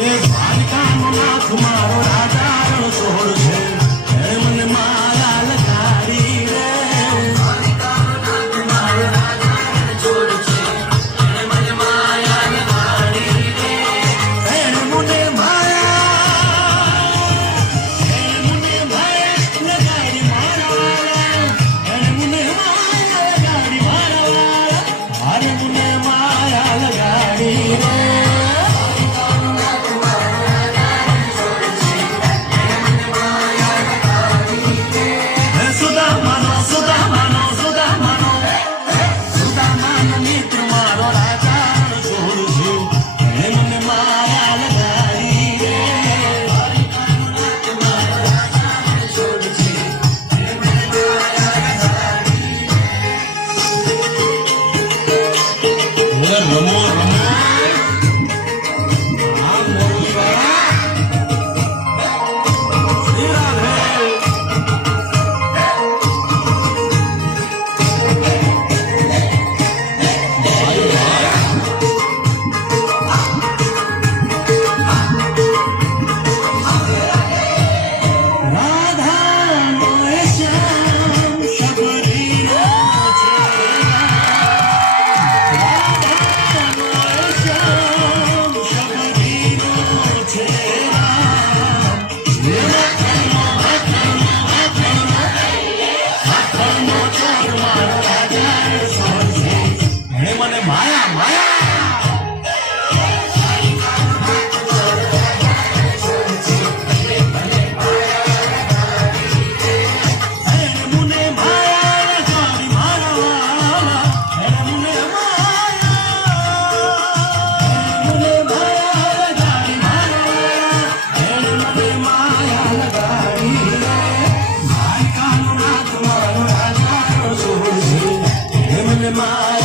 There's I'm not going to be able. I'm not going